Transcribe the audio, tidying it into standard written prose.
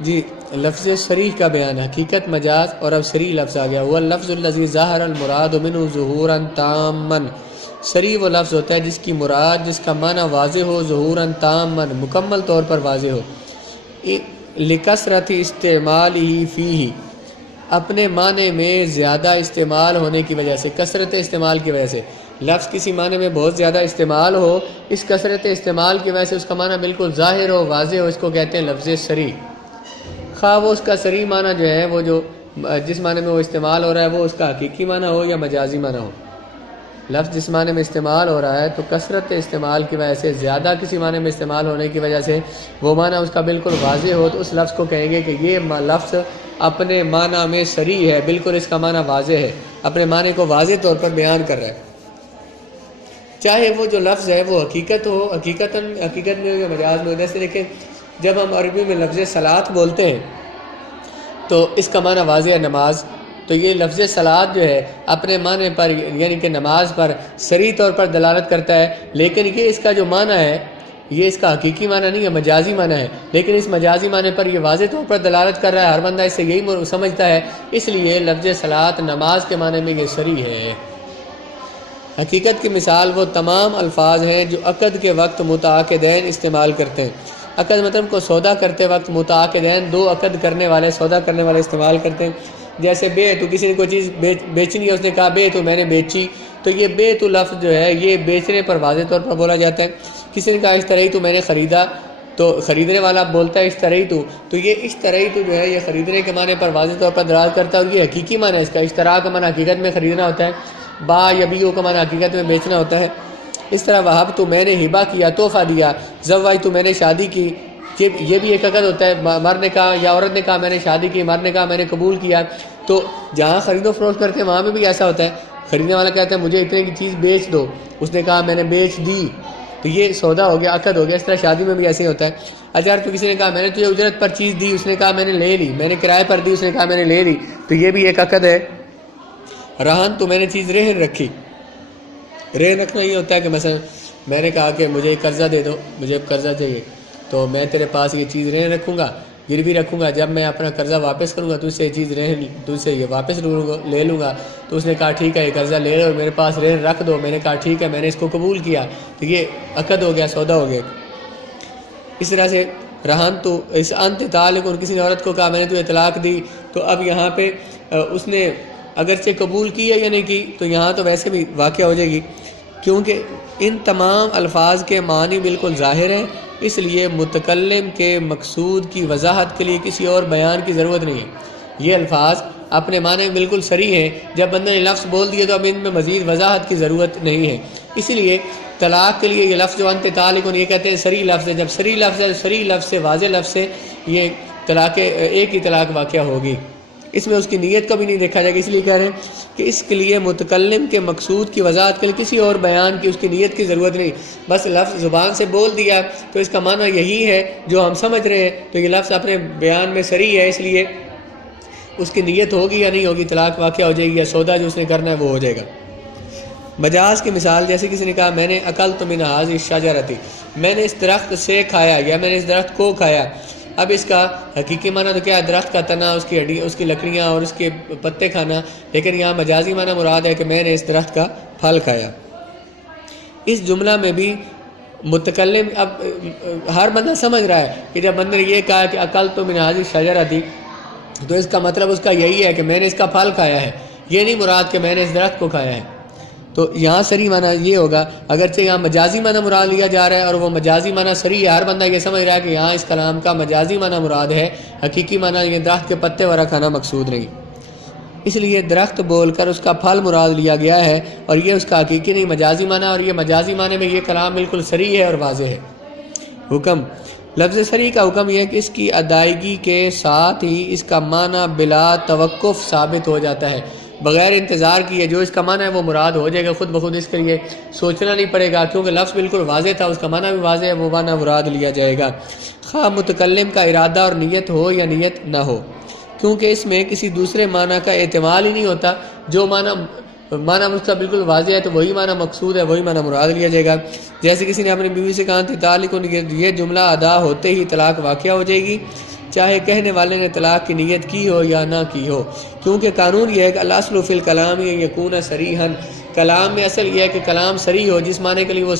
جی لفظ صریح کا بیان، حقیقت مجاز اور اب صریح لفظ آ گیا۔ وہ لفظ الذی ظاہر المراد منہ ظہورا تاما، صریح وہ لفظ ہوتا ہے جس کی مراد، جس کا معنی واضح ہو، ظہورا تاما مکمل طور پر واضح ہو، لکثرت استعمالہ فیہ اپنے معنی میں زیادہ استعمال ہونے کی وجہ سے، کثرت استعمال کی وجہ سے لفظ کسی معنی میں بہت زیادہ استعمال ہو، اس کثرت استعمال کی وجہ سے اس کا معنی بالکل ظاہر ہو، واضح ہو، اس کو کہتے ہیں لفظ صریح۔ خواہ وہ اس کا صریح معنی جو ہے وہ جو جس معنی میں وہ استعمال ہو رہا ہے وہ اس کا حقیقی معنی ہو یا مجازی معنی ہو، لفظ جس معنی میں استعمال ہو رہا ہے تو کثرت استعمال کی وجہ سے، زیادہ کسی معنی میں استعمال ہونے کی وجہ سے وہ معنی اس کا بالکل واضح ہو، تو اس لفظ کو کہیں گے کہ یہ لفظ اپنے معنی میں صریح ہے، بالکل اس کا معنی واضح ہے، اپنے معنی کو واضح طور پر بیان کر رہا ہے، چاہے وہ جو لفظ ہے وہ حقیقت ہو، حقیقت میں ہو یا مجاز میں ہو۔ جیسے دیکھیں جب ہم عربی میں لفظ صلاۃ بولتے ہیں تو اس کا معنی واضح ہے نماز، تو یہ لفظ صلاۃ جو ہے اپنے معنی پر یعنی کہ نماز پر صریح طور پر دلالت کرتا ہے، لیکن یہ اس کا جو معنی ہے یہ اس کا حقیقی معنی نہیں ہے، مجازی معنی ہے، لیکن اس مجازی معنی پر یہ واضح طور پر دلالت کر رہا ہے، ہر بندہ اس سے یہی سمجھتا ہے، اس لیے لفظ صلاۃ نماز کے معنی میں یہ صریح ہے۔ حقیقت کی مثال وہ تمام الفاظ ہیں جو عقد کے وقت متعاقدین استعمال کرتے ہیں، عقد مطلب کو سودا کرتے وقت متعاقدین دو عقد کرنے والے، سودا کرنے والے استعمال کرتے ہیں، جیسے بے تو کسی نے کوئی چیز بیچنی ہے، اس نے کہا بے تو میں نے بیچی، تو یہ بے تو لفظ جو ہے یہ بیچنے پر واضح طور پر بولا جاتا ہے۔ کسی نے کہا اشتری تو میں نے خریدا، تو خریدنے والا بولتا ہے اشتری تو یہ اشتری تو جو ہے یہ خریدنے کے معنی پر واضح طور پر دلالت کرتا ہے، اور یہ حقیقی معنی ہے اس کا، اشترا کا معنی حقیقت میں خریدنا ہوتا ہے، با یبیع کا معنی حقیقت میں بیچنا ہوتا ہے۔ اس طرح وہب تو میں نے ہبہ کیا، تحفہ دیا، زوج تو میں نے شادی کی، یہ بھی ایک عقد ہوتا ہے، مرد نے کہا یا عورت نے کہا میں نے شادی کی، مرد نے کہا میں نے قبول کیا، تو جہاں خرید و فروخت کرتے ہیں وہاں میں بھی ایسا ہوتا ہے، خریدنے والا کہتا ہے مجھے اتنے کی چیز بیچ دو، اس نے کہا میں نے بیچ دی، تو یہ سودا ہو گیا، عقد ہو گیا۔ اس طرح شادی میں بھی ایسے ہی ہوتا ہے، اگر تو کسی نے کہا میں نے تجھے اجرت پر چیز دی، اس نے کہا میں نے لے لی، میں نے کرائے پر دی، اس نے کہا میں نے لے لی، تو یہ بھی ایک عقد ہے۔ رہن تو میں نے چیز رہن رکھی، رہن رکھنا یہ ہوتا ہے کہ مثلا میں نے کہا کہ مجھے قرضہ دے دو، مجھے قرضہ چاہیے، تو میں تیرے پاس یہ چیز رہن رکھوں گا، گروی رکھوں گا، جب میں اپنا قرضہ واپس کروں گا تو اس سے یہ چیز رہن تو اس سے یہ واپس لے لوں گا، تو اس نے کہا ٹھیک ہے یہ قرضہ لے لو اور میرے پاس رہن رکھ دو، میں نے کہا ٹھیک ہے میں نے اس کو قبول کیا، تو یہ عقد ہو گیا، سودا ہو گیا۔ اس طرح سے رہن تو اس انت تعلق، اور کسی نے عورت کو کہا میں نے تجھے طلاق دی، تو اب یہاں پہ اس نے اگرچہ قبول کی ہے یا نہیں کی، تو یہاں تو ویسے بھی واقع ہو جائے گی، کیونکہ ان تمام الفاظ کے معنی بالکل ظاہر ہیں، اس لیے متکلم کے مقصود کی وضاحت کے لیے کسی اور بیان کی ضرورت نہیں ہے، یہ الفاظ اپنے معنی میں بالکل صریح ہیں، جب بندہ نے لفظ بول دیے تو اب ان میں مزید وضاحت کی ضرورت نہیں ہے۔ اسی لیے طلاق کے لیے یہ لفظ جو انت تعلق، یہ کہتے ہیں صریح لفظ ہے، جب صریح لفظ ہے، صریح لفظ سے واضح لفظ سے یہ طلاق ایک ہی طلاق واقع ہوگی، اس میں اس کی نیت کا بھی نہیں دیکھا جائے گا، اس لیے کہہ رہے ہیں کہ اس کے لیے متکلم کے مقصود کی وضاحت کے لیے کسی اور بیان کی، اس کی نیت کی ضرورت نہیں، بس لفظ زبان سے بول دیا تو اس کا معنی یہی ہے جو ہم سمجھ رہے ہیں، تو یہ لفظ اپنے بیان میں صریح ہے، اس لیے اس کی نیت ہوگی یا نہیں ہوگی طلاق واقع ہو جائے گی، یا سودا جو اس نے کرنا ہے وہ ہو جائے گا۔ مجاز کی مثال جیسے کسی نے کہا میں نے اکلت من هذه الشجرۃ، میں نے اس درخت سے کھایا یا میں نے اس درخت کو کھایا، اب اس کا حقیقی معنی تو کیا ہے، درخت کا تنا، اس کی ہڈی، اس کی لکڑیاں اور اس کے پتے کھانا، لیکن یہاں مجازی معنی مراد ہے کہ میں نے اس درخت کا پھل کھایا۔ اس جملہ میں بھی متکلم، اب ہر بندہ سمجھ رہا ہے کہ جب بندے نے یہ کہا کہ اکلت من هذه الشجرۃ، تو اس کا مطلب اس کا یہی ہے کہ میں نے اس کا پھل کھایا ہے، یہ نہیں مراد کہ میں نے اس درخت کو کھایا ہے، تو یہاں صریح معنی یہ ہوگا، اگرچہ یہاں مجازی معنی مراد لیا جا رہا ہے اور وہ مجازی معنی صریح ہے، ہر بندہ یہ سمجھ رہا ہے کہ یہاں اس کلام کا مجازی معنی مراد ہے، حقیقی معنی یہ درخت کے پتے وغیرہ کھانا مقصود نہیں، اس لیے درخت بول کر اس کا پھل مراد لیا گیا ہے، اور یہ اس کا حقیقی نہیں مجازی معنی، اور یہ مجازی معنی میں یہ کلام بالکل صریح ہے اور واضح ہے۔ حکم، لفظ صریح کا حکم یہ ہے کہ اس کی ادائیگی کے ساتھ ہی اس کا معنی بلا توقف ثابت ہو جاتا ہے، بغیر انتظار کیے جو اس کا معنی ہے وہ مراد ہو جائے گا خود بخود، اس کے لیے سوچنا نہیں پڑے گا، کیونکہ لفظ بالکل واضح تھا، اس کا معنی بھی واضح ہے، وہ معنی مراد لیا جائے گا، خواہ متکلم کا ارادہ اور نیت ہو یا نیت نہ ہو، کیونکہ اس میں کسی دوسرے معنی کا احتمال ہی نہیں ہوتا، جو معنی اس کا بالکل واضح ہے تو وہی معنی مقصود ہے، وہی معنی مراد لیا جائے گا۔ جیسے کسی نے اپنی بیوی سے کہا تھا تعلق، یہ جملہ ادا ہوتے ہی طلاق واقع ہو جائے گی، چاہے کہنے والے نے طلاق کی نیت کی ہو یا نہ کی ہو، کیونکہ قانون یہ ہے کہ الاصل فی الکلام یکون صریحا، کلام میں اصل یہ ہے کہ کلام صریح ہو، جس معنی کے لیے وہ